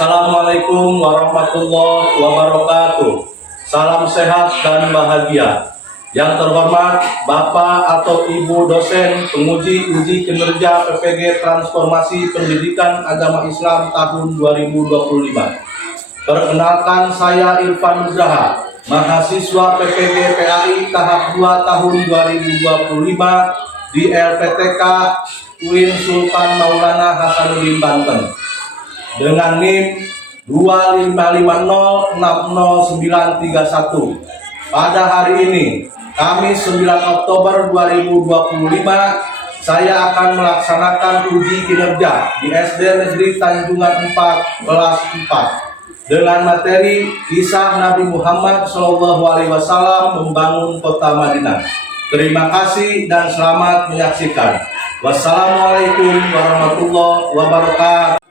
Assalamualaikum warahmatullahi wabarakatuh. Salam sehat dan bahagia. Yang terhormat Bapak atau Ibu dosen penguji uji kinerja PPG Transformasi Pendidikan Agama Islam tahun 2025. Perkenalkan, saya Irfan Nugraha, mahasiswa PPG PAI tahap 2 tahun 2025 di LPTK UIN Sultan Maulana Hasanuddin Banten. Dengan NIM 255060931. Pada hari ini, Kamis 9 Oktober 2025, saya akan melaksanakan uji kinerja di SD Negeri Tanjungan 4 kelas 4 dengan materi kisah Nabi Muhammad SAW membangun kota Madinah. Terima kasih dan selamat menyaksikan. Wassalamualaikum warahmatullahi wabarakatuh.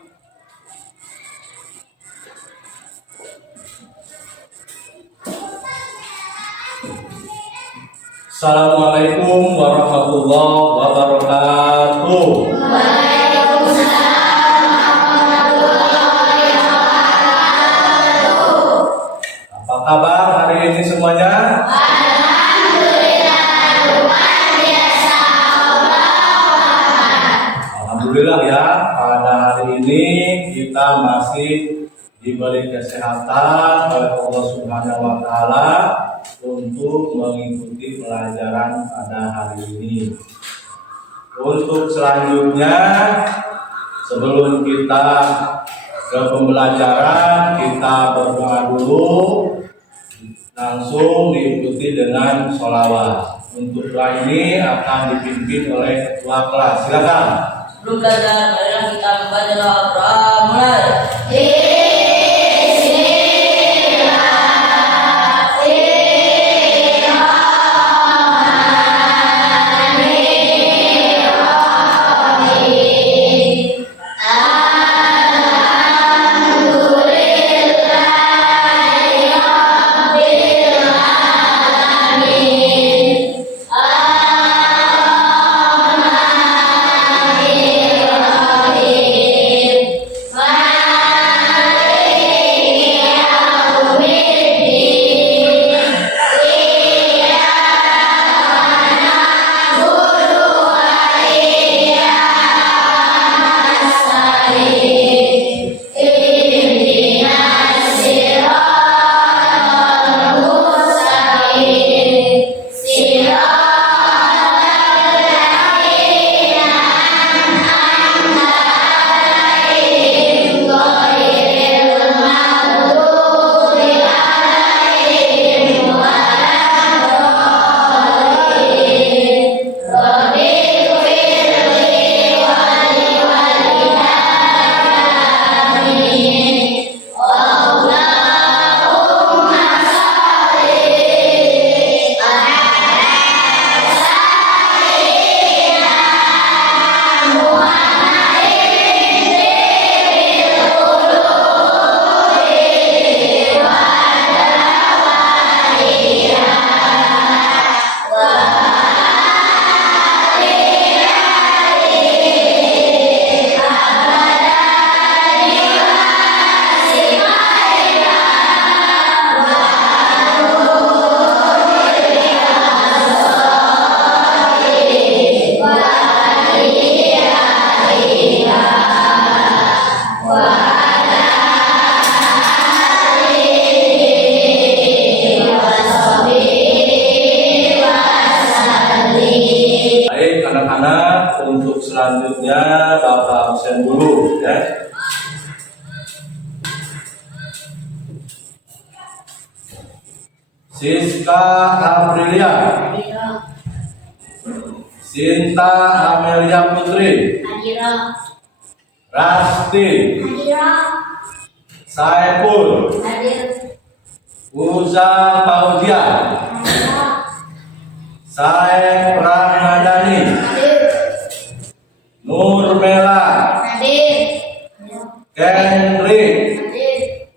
Assalamualaikum warahmatullahi wabarakatuh. Waalaikumsalam warahmatullahi wabarakatuh. Apa kabar hari ini semuanya? Alhamdulillah, luar biasa. Alhamdulillah ya, pada hari ini kita masih diberi kesehatan oleh Allah Subhanahu wa Ta'ala untuk mengikuti pelajaran pada hari ini. Untuk selanjutnya, sebelum kita ke pembelajaran, kita berdoa dulu, langsung diikuti dengan sholawat. Untuk doa ini akan dipimpin oleh ketua kelas. Silakan. Sebelum belajar, marilah kita membaca doa mulai. Anak-anak, untuk selanjutnya Bapak absen dulu ya. Siska Aprilia, Sinta Amelia Putri, Adira, Rasti, Adira, Saiful, Hadir, Uza Fauzia, Adira, Saif Ramadhani, Hadir, Nurmela, Hadir, Kendri, Hadir,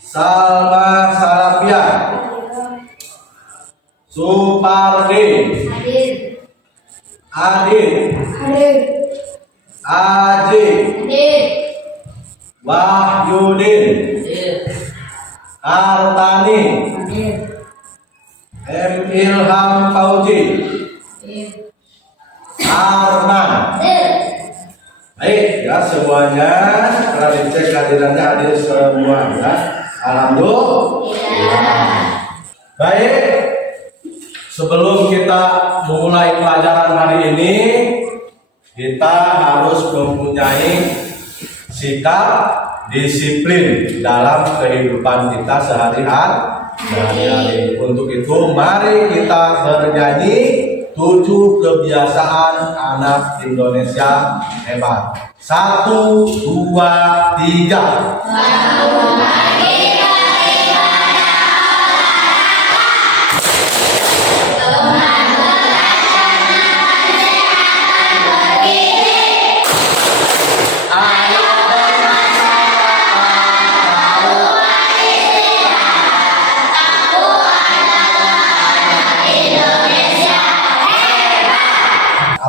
Salma Salafia, Supardi, Hadir, Adit, Hadir, Aji, Hadir, Wa Wahyudin, Hadir. Artani, Hadir. M. Ilham Fauzi, Hadir. Arman. Hadir. Baik ya semuanya, setelah dicek hadirannya hadir semua ya. Alhamdulillah. Baik, sebelum kita memulai pelajaran hari ini, kita harus mempunyai sikap disiplin dalam kehidupan kita sehari-hari. Untuk itu, mari kita bernyanyi 7 kebiasaan anak Indonesia hebat. 1, 2, 3.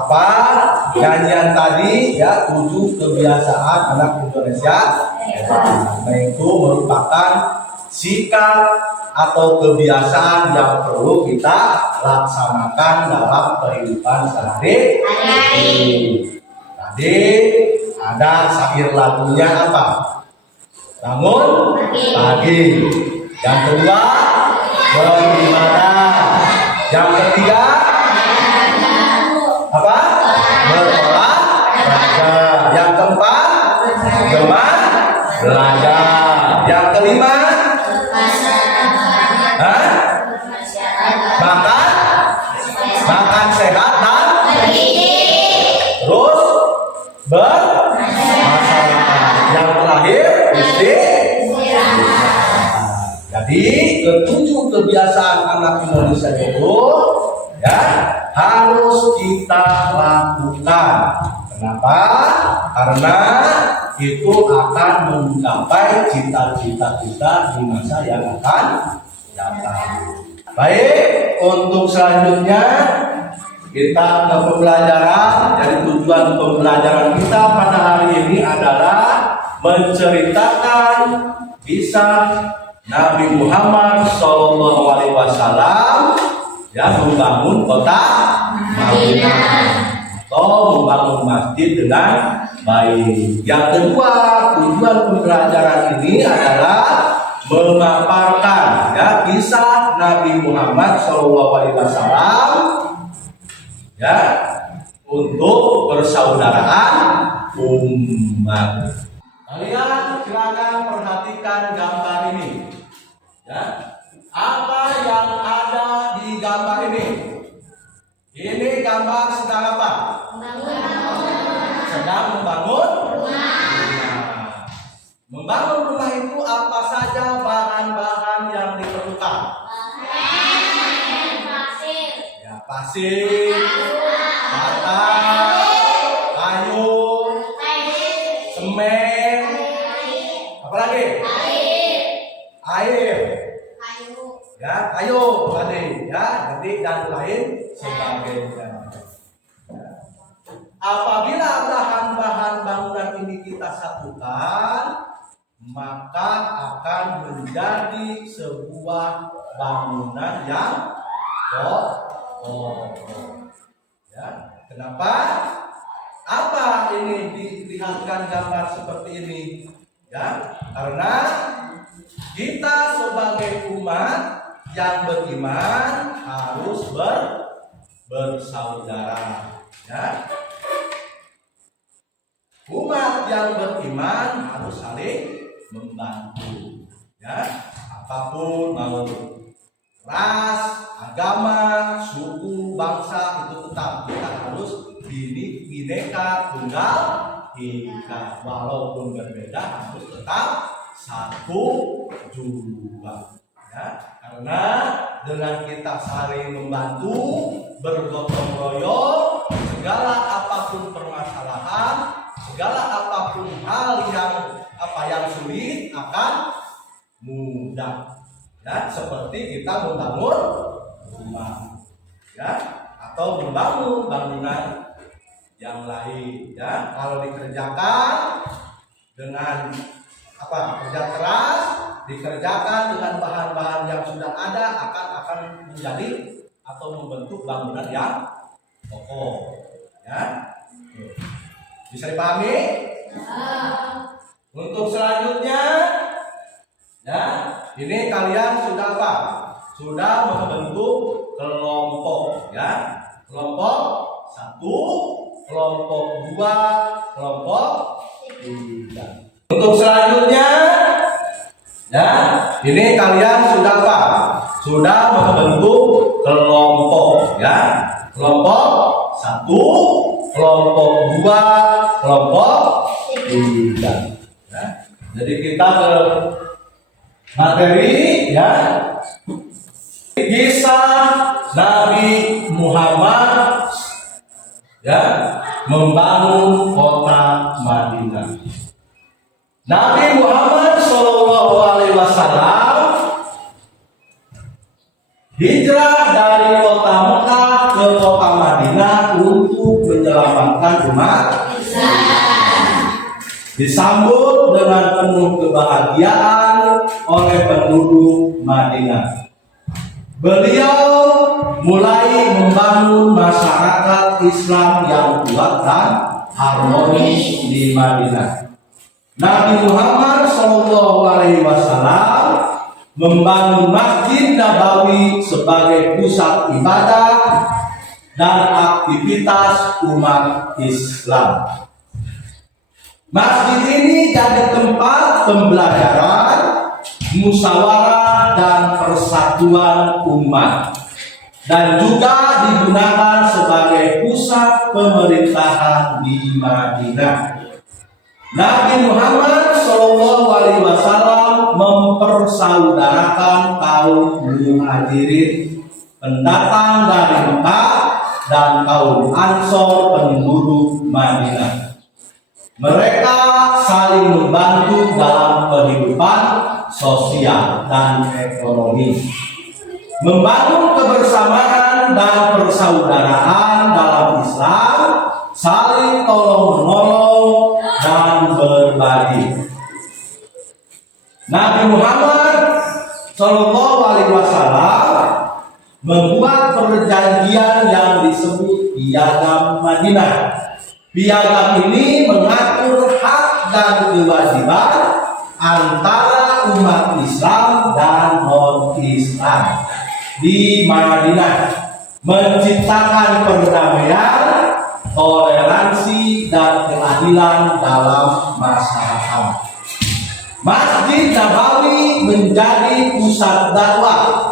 Apa nyanyian tadi ya, 7 kebiasaan anak Indonesia hebat. Nah, itu merupakan sikap atau kebiasaan yang perlu kita laksanakan dalam kehidupan sehari-hari. Tadi ada syair lagunya apa? Bangun pagi. Yang kedua beribadah. Yang ketiga apa? Berolahraga. Yang keempat gemar belajar. Yang kelima makan sehat dan terus bermasyarakat. Yang terakhir jadi ketujuh kebiasaan anak Indonesia itu ya harus kita lakukan. Kenapa? Karena itu akan mencapai cita-cita kita di masa yang akan datang. Baik, untuk selanjutnya kita ke pembelajaran. Jadi tujuan pembelajaran kita pada hari ini adalah menceritakan kisah Nabi Muhammad SAW yang membangun kota Madinah atau membangun masjid dengan baik. Yang kedua, tujuan pembelajaran ini adalah memaparkan ya kisah Nabi Muhammad SAW ya untuk persaudaraan umat. Kalian silakan perhatikan gambar ini. Ya, apa yang ada di gambar ini? Ini gambar sedang apa? Sedang membangun rumah. Membangun rumah itu apa saja bahan-bahan yang diperlukan? Ya, pasir, bata, kayu, semen, apa lagi? Air. Ya, kayu tadi ya, nanti dan lain sebagainya. Apabila bahan-bahan bangunan ini kita satukan, maka akan menjadi sebuah bangunan yang kokoh. Ya, kenapa? Apa ini dilihatkan gambar seperti ini? Ya, karena kita sebagai umat yang beriman harus bersaudara. Ya. Umat yang beriman harus saling membantu. Ya, apapun mau ras, agama, suku, bangsa itu tetap kita harus bineka tunggal ika. Walaupun berbeda harus tetap satu jua. Ya, karena dengan kita saling membantu, bergotong royong, segala apapun permasalahan, segala apapun hal yang sulit akan mudah. Ya, seperti kita membangun rumah, ya, atau membangun bangunan yang lain. Ya, kalau dikerjakan dengan kerja keras, dikerjakan dengan bahan-bahan yang sudah ada akan menjadi atau membentuk bangunan yang kokoh. Ya, bisa dipahami? Untuk selanjutnya, ya, ini kalian sudah apa? Sudah membentuk kelompok, ya. Kelompok 1, kelompok 2, kelompok 3. Untuk selanjutnya, ya, ini kalian sudah apa? Sudah membentuk kelompok, ya. Kelompok 1, kelompok 2, kelompok 3. Ya. Jadi kita ke materi, ya. Kisah Nabi Muhammad, ya, membangun kota Madinah. Nabi Muhammad Shallallahu Alaihi Wasallam hijrah dari kota Mekah ke kota Madinah untuk menyelamatkan umat Islam. Disambut dengan penuh kebahagiaan oleh penduduk Madinah. Beliau mulai membangun masyarakat Islam yang kuat dan harmonis di Madinah. Nabi Muhammad SAW membangun Masjid Nabawi sebagai pusat ibadah dan aktivitas umat Islam. Masjid ini jadi tempat pembelajaran, musyawarah dan persatuan umat, dan juga digunakan sebagai pusat pemerintahan di Madinah. Nabi Muhammad SAW mempersaudarakan kaum Muhajirin, pendatang dari Mekah, dan kaum Ansor penduduk Madinah. Mereka saling membantu dalam kehidupan sosial dan ekonomi, membangun kebersamaan dan persaudaraan dalam Islam, saling tolong-menolong dan berbagi. Nabi Muhammad Shallallahu Alaihi Wasallam membuat perjanjian yang disebut Piagam Madinah. Piagam ini mengatur hak dan kewajiban antara umat Islam dan non-Islam di Madinah, menciptakan perdamaian, toleransi, dan keadilan dalam masyarakat. Masjid Nabawi menjadi pusat dakwah.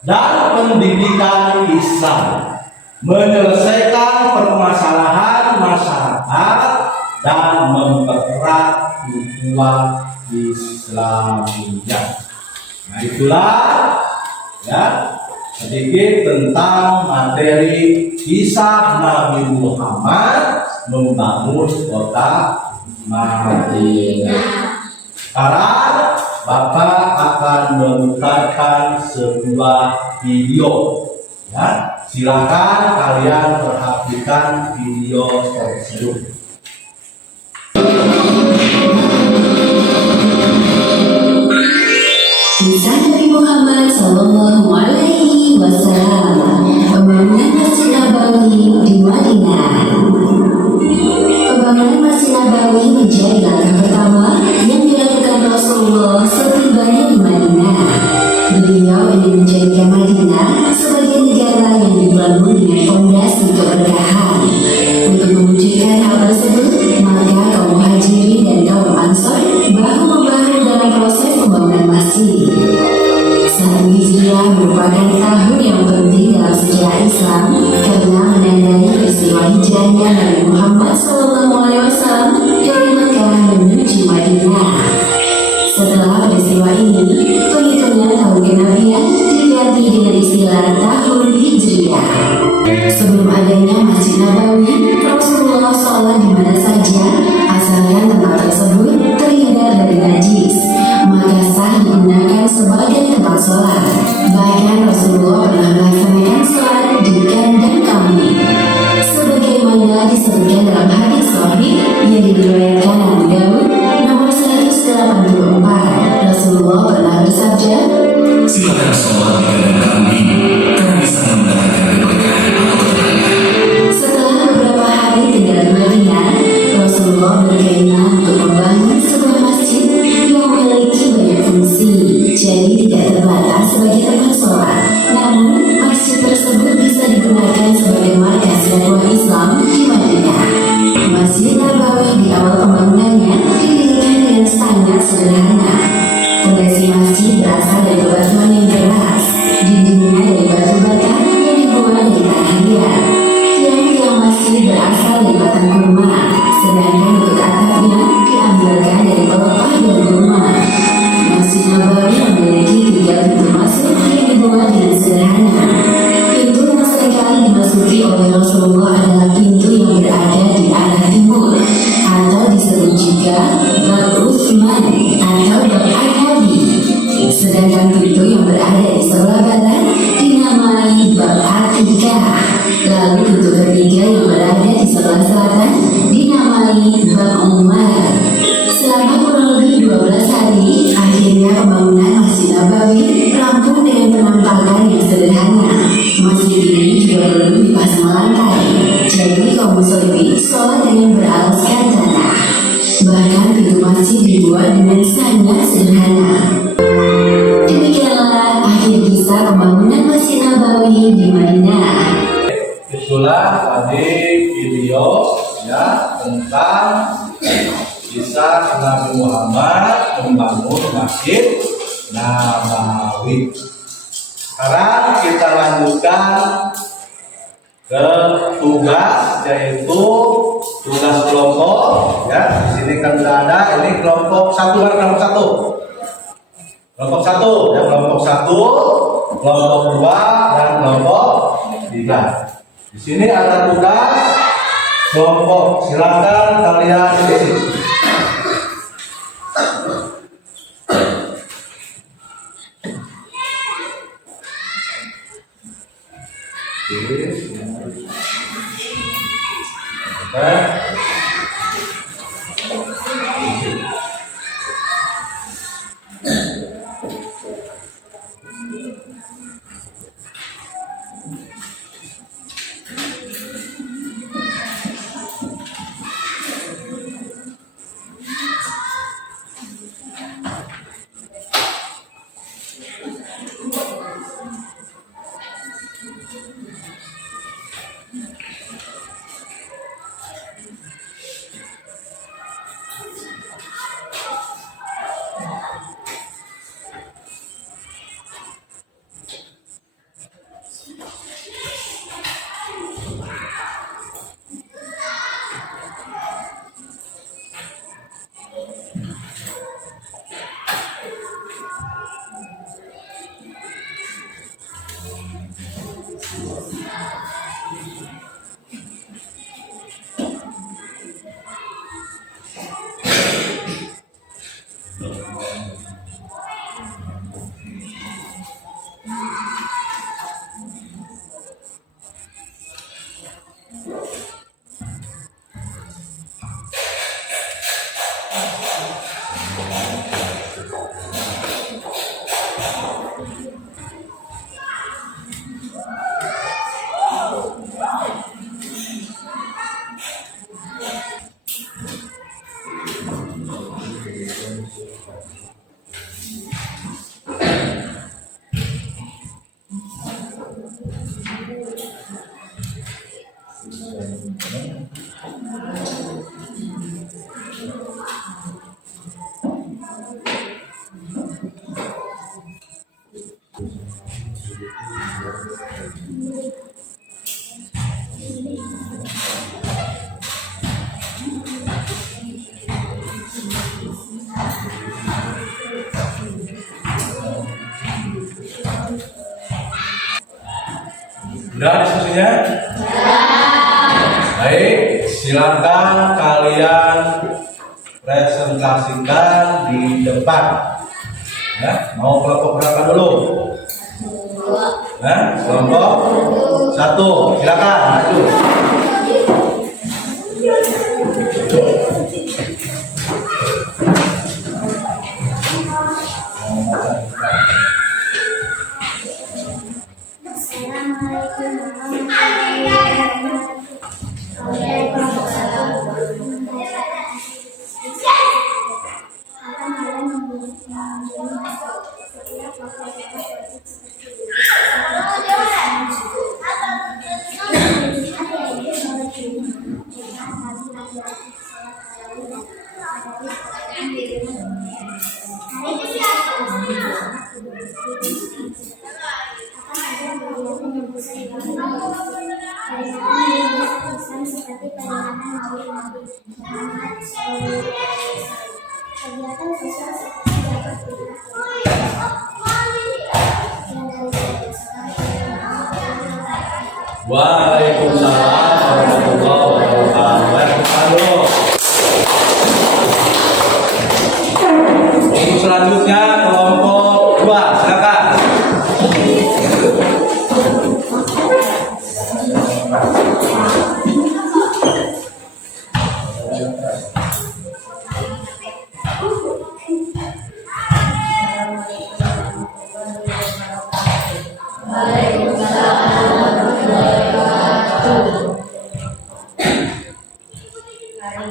Dan pendidikan Islam, menyelesaikan permasalahan masyarakat dan mempererat ukhuwah Islamiyah. Nah, itulah, ya, sedikit tentang materi kisah Nabi Muhammad membangun kota Madinah. Sekarang Bapak akan memutarkan sebuah video. Ya, silakan kalian perhatikan video tersebut. Kisah Nabi Muhammad Sallallahu Alaihi Wasallam, pembangunan Masjid Nabawi di Madinah. Pembangunan Masjid Nabawi menjadi langkah pertama yang dilakukan Rasulullah setibanya di Madinah. Beliau ingin menjadikan Madinah sebagai negara yang dibangun dengan fondasi keberkahan. Untuk mewujudkan hal tersebut, maka kaum Muhajirin dan kaum Ansor bahu-membahu dalam proses pembangunan masjid. 1 Hijriah merupakan tahun yang penting dalam sejarah Islam karena menandai peristiwa hijrahnya Nabi Muhammad SAW dari Mekah menuju Madinah. Setelah peristiwa ini, penghitungan tahun kenabian diganti dengan istilah tahun Madinah. Itulah tadi video ya tentang kisah Nabi Muhammad membangun Masjid Nabawi. Sekarang kita lanjutkan ke tugas, yaitu tugas kelompok. Ya, di sini kan sudah ada. Ini kelompok satu, kelompok satu. Kelompok satu, ya kelompok satu, kelompok dua, dan kelompok tiga. Di sini ada tugas kelompok. Silakan kalian isi. Sudah diskusinya? Baik, silakan kalian presentasikan di depan. Ya, mau kelompok berapa dulu? Kelompok satu, silakan maju. Waalaikumsalam warahmatullahi wabarakatuh. Untuk selanjutnya kelompok 2, silakan. Hari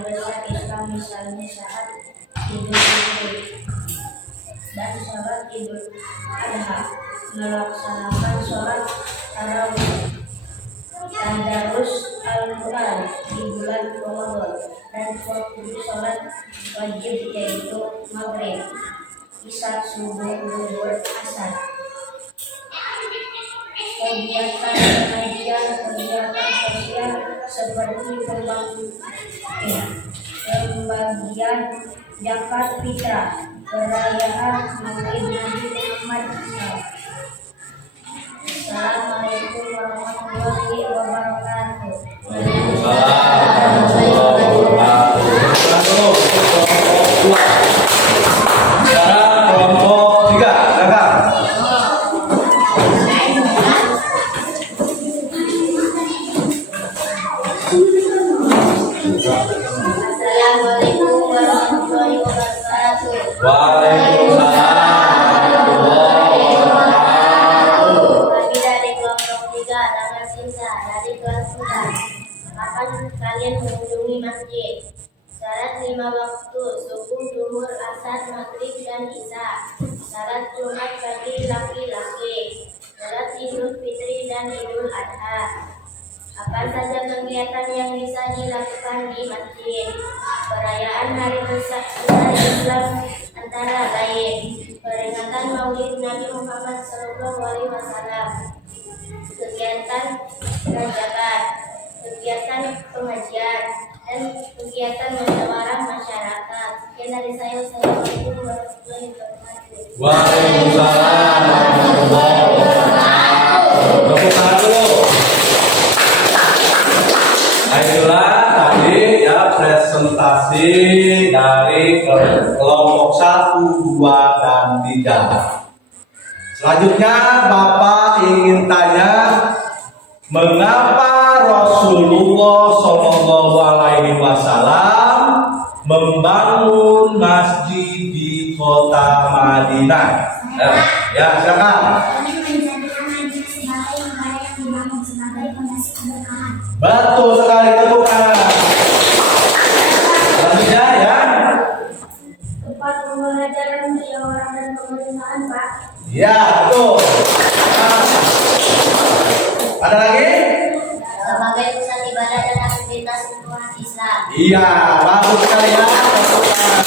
besar Islam misalnya saat Idul Fitri dan dilakukan di bulan Ramadan dan waktu sholat wajib yaitu maghrib, isya, subuh, zuhur, asar. Kegiatan pengajian, kegiatan sosial seperti pembagian zakat fitrah, perayaan Maulid Nabi Muhammad SAW. Assalamualaikum warahmatullahi wabarakatuh. Sekarang kelompok 3, silakan. Assalamualaikum warahmatullahi wabarakatuh. Waalaikumsalam warahmatullahi wabarakatuh. Kami dari kelompok 3 nama Sinta dari kelas 4. Kapan kalian mengunjungi masjid? Salat 5 waktu, subuh, zuhur, asar, maghrib, dan isya. Salat Jumat bagi laki-laki. Salat Idul Fitri dan Idul Adha. Apa saja kegiatan yang bisa dilakukan di masjid? Perayaan Hari Besar Islam antara lain peringatan Maulid Nabi Muhammad SAW, kegiatan zakat, kegiatan pengajian, dan kegiatan musyawarah masyarakat. Sekian dari saya. Assalamualaikum warahmatullahi wabarakatuh. Waalaikumsalam warahmatullahi wabarakatuh. Tepuk tangan dulu. Nah, itulah tadi ya presentasi dari kelompok 1, 2, dan 3. Selanjutnya Bapak ingin tanya, mengapa Rasulullah Shallallahu Alaihi Wasallam membangun masjid di kota Madinah? Ya, silakan. Kami menjadikan masjid sebagai negara yang dibangun sebagai fondasi keberkahan. Betul sekali, tepuk tangan. Selanjutnya ya. Tempat pembelajaran musyawarah dan pemerintahan, Pak. Ya, betul. Nah, ada lagi? Sebagai pusat ibadah dan aktivitas umat Islam. Iya, bagus sekali ya. Tepuk tangan.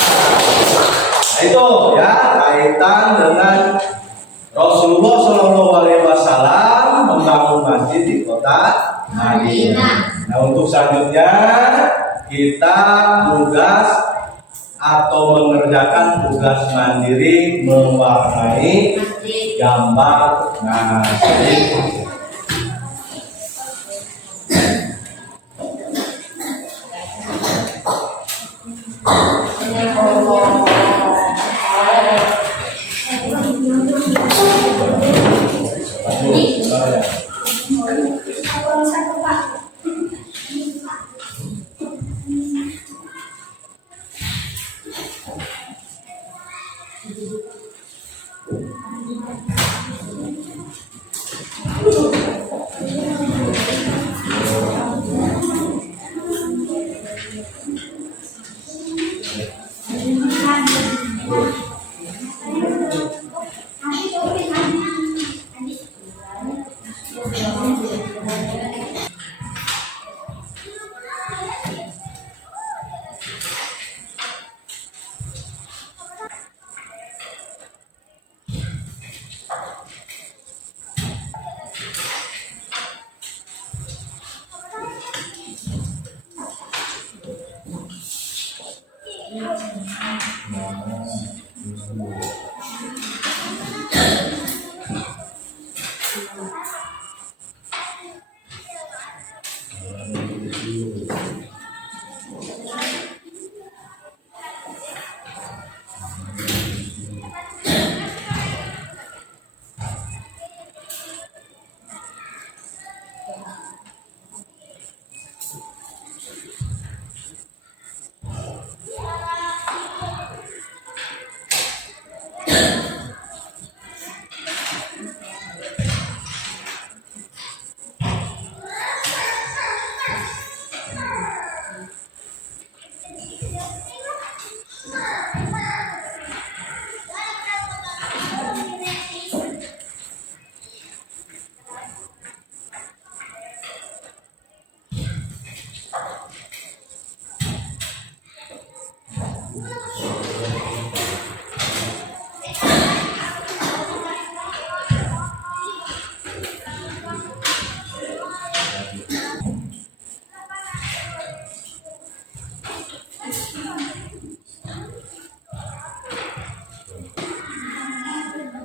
Nah, itu ya kaitan dengan Rasulullah Shallallahu Alaihi Wasallam membangun masjid di kota Madinah. Nah, untuk selanjutnya kita tugas atau mengerjakan tugas mandiri mewarnai gambar masjid.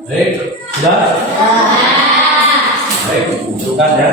Baik, sudah? Baik, tunjukkan ya.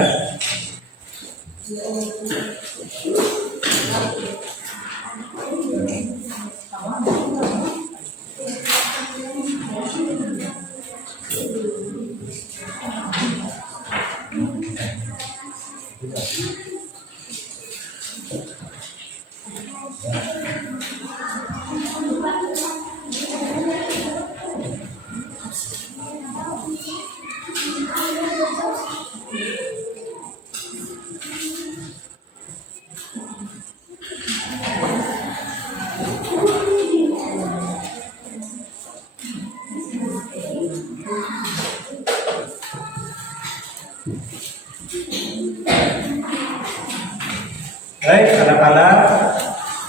Baik, anak-anak,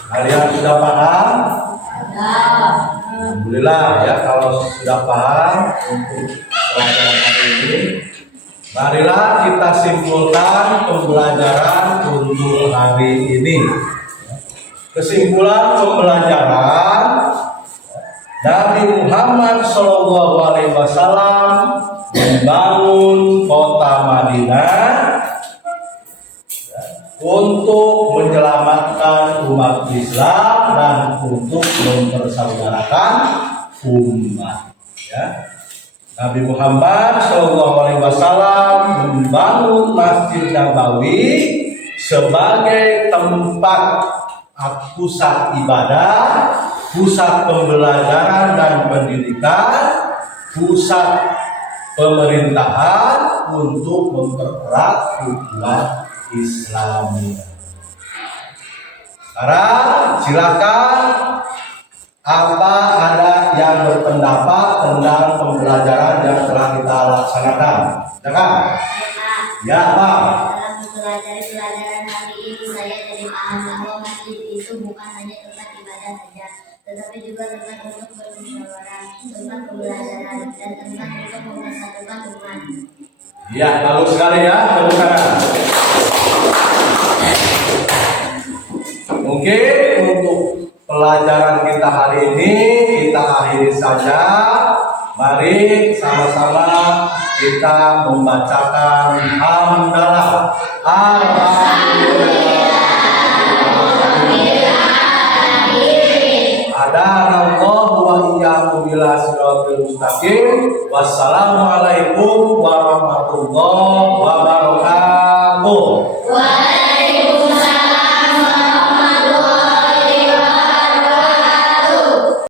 kalian sudah paham? Alhamdulillah ya, kalau sudah paham untuk pelajaran hari ini, marilah kita simpulkan pembelajaran untuk hari ini. Kesimpulan pembelajaran, Nabi Muhammad SAW membangun kota Madinah untuk menyelamatkan umat Islam dan untuk mempersaudarakan umat. Ya. Nabi Muhammad SAW membangun Masjid Nabawi sebagai tempat pusat ibadah, pusat pembelajaran dan pendidikan, pusat pemerintahan untuk mempererat umat Islam. Sekarang silakan, apa ada yang berpendapat tentang pembelajaran yang telah kita laksanakan? Silakan. Ya, Pak. Dalam mempelajari pelajaran hari ini, saya jadi paham bahwa masjid itu bukan hanya tempat ibadah saja, tetapi juga tempat untuk bermusyawarah, tempat pembelajaran, dan tempat untuk mempersatukan umat. Ya, bagus sekali ya, tepuk tangan. Mungkin untuk pelajaran kita hari ini kita akhiri saja. Mari sama-sama kita membacakan hamdalah. Alhamdulillah. Hadanallahu wa iyyakum ila siratal mustaqim. Wassalamualaikum warahmatullahi wabarakatuh.